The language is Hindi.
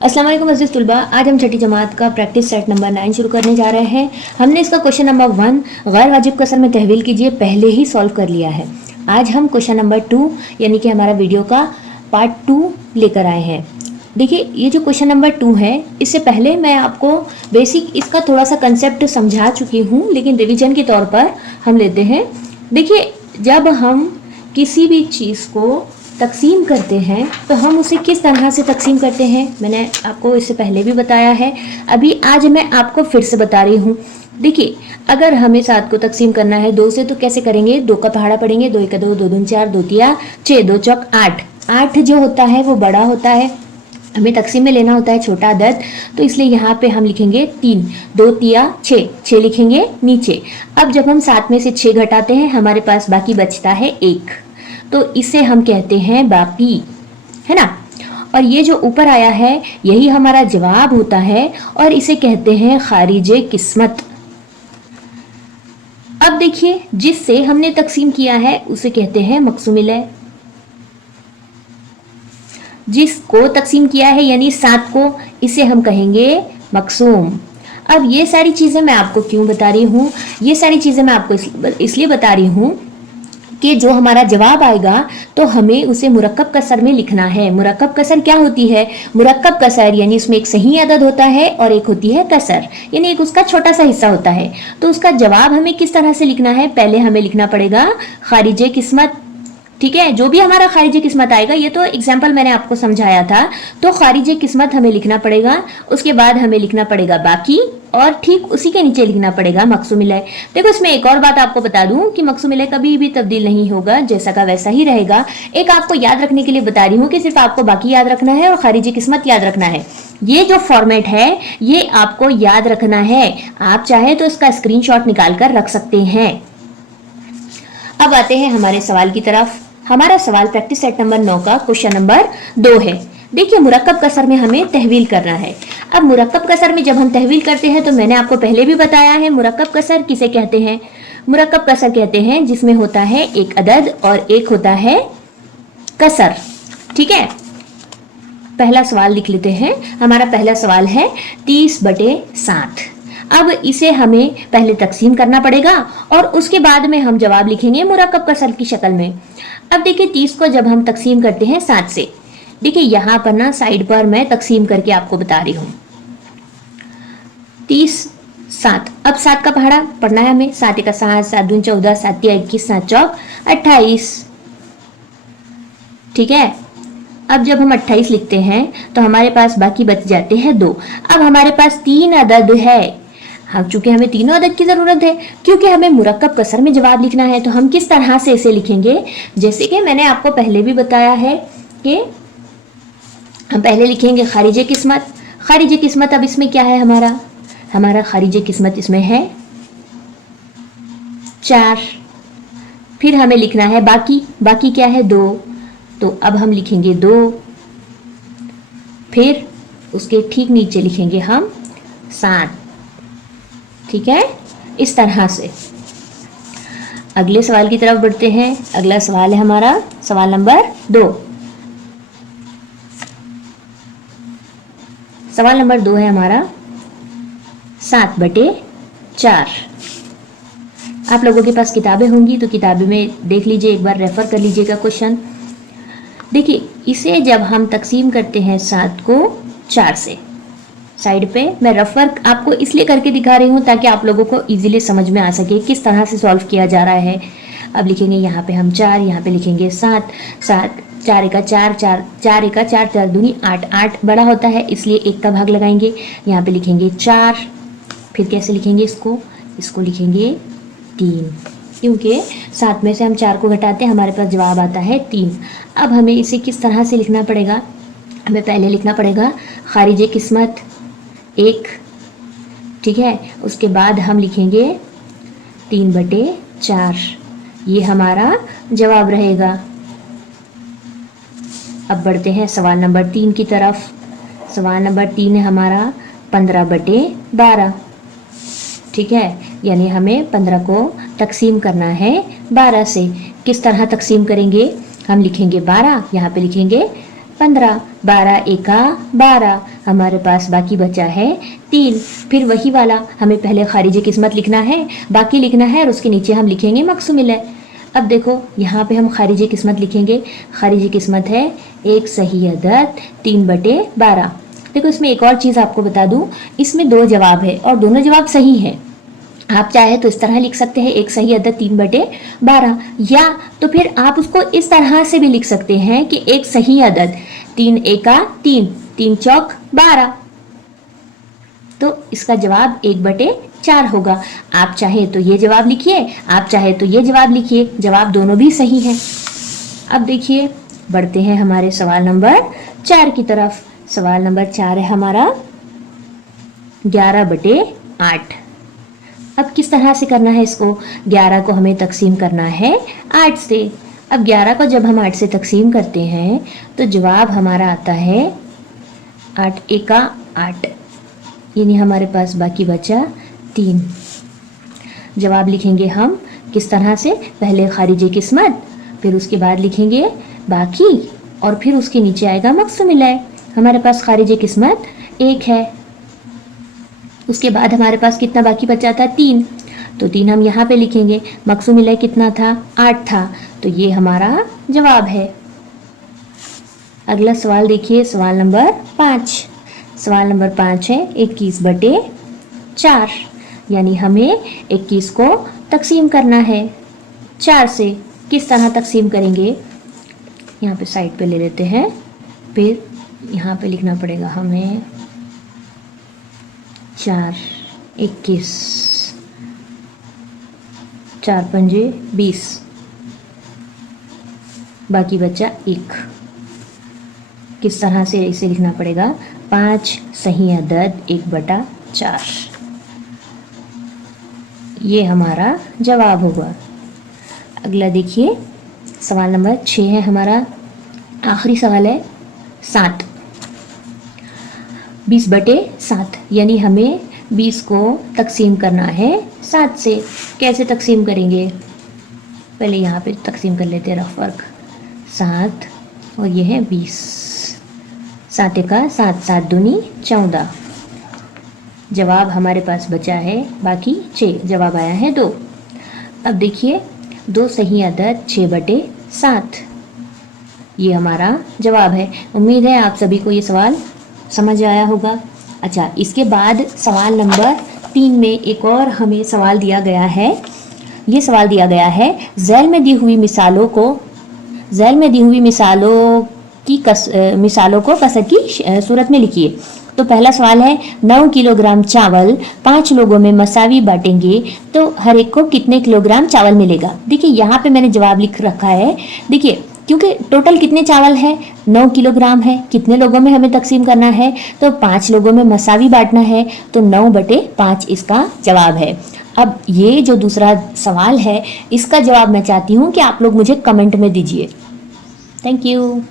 अस्सलाम वालेकुम अज़ीज़ तुलबा। आज हम छठी जमात का प्रैक्टिस सेट नंबर 9 शुरू करने जा रहे हैं। हमने इसका क्वेश्चन नंबर 1 गैर वाजिब कसर में तहवील कीजिए पहले ही सॉल्व कर लिया है। आज हम क्वेश्चन नंबर 2 यानी कि हमारा वीडियो का पार्ट 2 लेकर आए हैं। देखिए, ये जो क्वेश्चन नंबर 2 है, इससे पहले मैं आपको बेसिक इसका थोड़ा सा कंसेप्ट समझा चुकी हूँ, लेकिन रिविजन के तौर पर हम लेते हैं। देखिए, जब हम किसी भी चीज़ को तकसीम करते हैं तो हम उसे किस तरह से तकसीम करते हैं, मैंने आपको इससे पहले भी बताया है। अभी आज मैं आपको फिर से बता रही हूँ। देखिए, अगर हमें 7 को तकसीम करना है 2 से, तो कैसे करेंगे? 2 का पहाड़ा पढ़ेंगे, 2 1 2, 2 2 4, 2 3 6, 2 चौक 8। 8 जो होता है वो बड़ा होता है, हमें तकसीम में लेना होता है छोटा अदद, तो इसलिए यहाँ पे हम लिखेंगे 3, 2 3 6, 6 लिखेंगे नीचे। अब जब हम 7 में से 6 घटाते हैं, हमारे पास बाकी बचता है 1, तो इसे हम कहते हैं बाकी, है ना। और ये जो ऊपर आया है यही हमारा जवाब होता है और इसे कहते हैं खारिजे किस्मत। अब देखिए, जिससे हमने तकसीम किया है उसे कहते हैं मकसूमिल। जिसको तकसीम किया है यानी 7 को, इसे हम कहेंगे मकसूम। अब ये सारी चीजें मैं आपको क्यों बता रही हूँ? ये सारी चीजें मैं आपको इसलिए बता रही हूँ कि जो हमारा जवाब आएगा तो हमें उसे मुरक्कब कसर में लिखना है। मुरक्कब कसर क्या होती है? मुरक्कब कसर यानी उसमें एक सही अदद होता है और एक होती है कसर, यानी एक उसका छोटा सा हिस्सा होता है। तो उसका जवाब हमें किस तरह से लिखना है? पहले हमें लिखना पड़ेगा खारिजे किस्मत, ठीक है। जो भी हमारा खारिजे किस्मत आएगा, ये तो एग्जाम्पल मैंने आपको समझाया था, तो खारिजे किस्मत हमें लिखना पड़ेगा। उसके बाद हमें लिखना पड़ेगा बाकी, और ठीक उसी के नीचे लिखना पड़ेगा मकसूमिल। देखो, इसमें एक और बात आपको बता दूं कि मकसूमिल कभी भी तब्दील नहीं होगा, जैसा का वैसा ही रहेगा। एक आपको याद रखने के लिए बता रही हूँ कि सिर्फ आपको बाकी याद रखना है और खारिजे किस्मत याद रखना है। ये जो फॉर्मेट है ये आपको याद रखना है। आप चाहे तो इसका स्क्रीनशॉट निकाल कर रख सकते हैं। अब आते हैं हमारे सवाल की तरफ। हमारा सवाल प्रैक्टिस सेट नंबर 9 का क्वेश्चन नंबर 2 है। देखिए, मुरक्कब कसर में हमें तहवील करना है। अब मुरक्कब कसर में जब हम तहवील करते हैं तो मैंने आपको पहले भी बताया है, मुरक्कब कसर किसे कहते हैं? मुरक्कब कसर कहते हैं जिसमें होता है एक अदद और एक होता है कसर, ठीक है। पहला सवाल लिख लेते हैं। हमारा पहला सवाल है 30/7। अब इसे हमें पहले तकसीम करना पड़ेगा और उसके बाद में हम जवाब लिखेंगे मुरक्कब कसर की शक्ल में। अब देखिए, 30 को जब हम तकसीम करते हैं 7 से, देखिए यहाँ पर ना साइड पर मैं तकसीम करके आपको बता रही हूँ। 30 7, अब 7 का पहाड़ा पढ़ना है हमें। 7 1 7, 7 2 14, 7 3 21, 7 चौक 28, ठीक है। अब जब हम 28 लिखते हैं तो हमारे पास बाकी बच जाते हैं 2। अब हमारे पास 3 अदद है। हम चूंकि हमें तीनों अदद की जरूरत है, क्योंकि हमें मुरक्कब कसर में जवाब लिखना है, तो हम किस तरह से इसे लिखेंगे? जैसे कि मैंने आपको पहले भी बताया है कि हम पहले लिखेंगे खारिजे किस्मत। खारिजे किस्मत, अब इसमें क्या है हमारा खारिजे किस्मत इसमें है 4। फिर हमें लिखना है बाकी। बाकी क्या है? 2, तो अब हम लिखेंगे 2। फिर उसके ठीक नीचे लिखेंगे हम 7, ठीक है। इस तरह से अगले सवाल की तरफ बढ़ते हैं। अगला सवाल है हमारा सवाल नंबर 2। सवाल नंबर 2 है हमारा 7/4। आप लोगों के पास किताबें होंगी तो किताबें में देख लीजिए, एक बार रेफर कर लीजिएगा क्वेश्चन। देखिए, इसे जब हम तकसीम करते हैं 7 को 4 से, साइड पे मैं रफ वर्क आपको इसलिए करके दिखा रही हूँ ताकि आप लोगों को इजीली समझ में आ सके किस तरह से सॉल्व किया जा रहा है। अब लिखेंगे यहाँ पे हम 4, यहाँ पे लिखेंगे 7, 7 4 1 4, 4 4 1 4, 4 दूनी 8, 8 बड़ा होता है इसलिए 1 का भाग लगाएंगे। यहाँ पे लिखेंगे 4। फिर कैसे लिखेंगे इसको लिखेंगे 3, क्योंकि 7 में से हम 4 को घटाते हैं, हमारे पास जवाब आता है 3। अब हमें इसे किस तरह से लिखना पड़ेगा? हमें पहले लिखना पड़ेगा खारिजे किस्मत 1, ठीक है। उसके बाद हम लिखेंगे 3/4, ये हमारा जवाब रहेगा। अब बढ़ते हैं सवाल नंबर 3 की तरफ। सवाल नंबर 3 है हमारा 15/12, ठीक है। यानी हमें 15 को तकसीम करना है 12 से। किस तरह तकसीम करेंगे? हम लिखेंगे 12, यहाँ पे लिखेंगे 15, 12 एका 12, हमारे पास बाकी बचा है 3। फिर वही वाला हमें पहले खारिज किस्मत लिखना है, बाकी लिखना है और उसके नीचे हम लिखेंगे मकसूमिल है। अब देखो यहाँ पे हम खारिज किस्मत लिखेंगे। खारिज किस्मत है एक सही अदद 3/12। देखो इसमें एक और चीज़ आपको बता दूं, इसमें 2 जवाब है और दोनों जवाब सही है। आप चाहे तो इस तरह लिख सकते हैं एक सही अदद 3/12, या तो फिर आप उसको इस तरह से भी लिख सकते हैं कि एक सही अदद 3 एका 3, 3 चौक 12। तो इसका जवाब 1/4 होगा। आप चाहे तो ये जवाब लिखिए, आप चाहे तो ये जवाब लिखिए, जवाब दोनों भी सही हैं। अब देखिए बढ़ते हैं हमारे सवाल नंबर 4 की तरफ। सवाल नंबर 4 है हमारा 11/8। अब किस तरह से करना है इसको? 11 को हमें तकसीम करना है 8 से। अब 11 को जब हम 8 से तकसीम करते हैं तो जवाब हमारा आता है 8 एका 8, यानी हमारे पास बाकी बचा 3। जवाब लिखेंगे हम किस तरह से? पहले खारिज किस्मत, फिर उसके बाद लिखेंगे बाकी और फिर उसके नीचे आएगा मकसूमिल है। हमारे पास खारिज किस्मत 1 है, उसके बाद हमारे पास कितना बाकी बचा था? 3। तो 3 हम यहाँ पे लिखेंगे। मकसूमिल है कितना था? 8 था। तो ये हमारा जवाब है। अगला सवाल देखिए, सवाल नंबर 5। सवाल नंबर 5 है 21/4, यानी हमें 21 को तकसीम करना है 4 से। किस तरह तकसीम करेंगे? यहाँ पे साइड पे ले लेते हैं, फिर यहाँ पे लिखना पड़ेगा हमें 4, 21, 4 पंजे 20, बाकी बचा 1। किस तरह से इसे लिखना पड़ेगा? 5 सही अदद 1/4, ये हमारा जवाब होगा। अगला देखिए सवाल नंबर 6 है हमारा, आखिरी सवाल है 7। 20/7, यानी हमें 20 को तकसीम करना है 7 से। कैसे तकसीम करेंगे? पहले यहाँ पे तकसीम कर लेते हैं रफ वर्क। 7 और ये है 20, 7 एका 7, 7 दूनी 14। जवाब हमारे पास बचा है बाकी 6, जवाब आया है 2। अब देखिए 2 सही अदद 6/7, ये हमारा जवाब है। उम्मीद है आप सभी को ये सवाल समझ आया होगा। अच्छा, इसके बाद सवाल नंबर 3 में एक और हमें सवाल दिया गया है। ये सवाल दिया गया है झैल में दी हुई मिसालों को कसर की सूरत में लिखिए। तो पहला सवाल है 9 किलोग्राम चावल 5 लोगों में मसावी बांटेंगे तो हर एक को कितने किलोग्राम चावल मिलेगा? देखिए यहाँ पे मैंने जवाब लिख रखा है। देखिए क्योंकि टोटल कितने चावल है? 9 किलोग्राम है। कितने लोगों में हमें तकसीम करना है? तो 5 लोगों में मसावी बांटना है, तो 9/5 इसका जवाब है। अब ये जो दूसरा सवाल है इसका जवाब मैं चाहती हूँ कि आप लोग मुझे कमेंट में दीजिए। Thank you.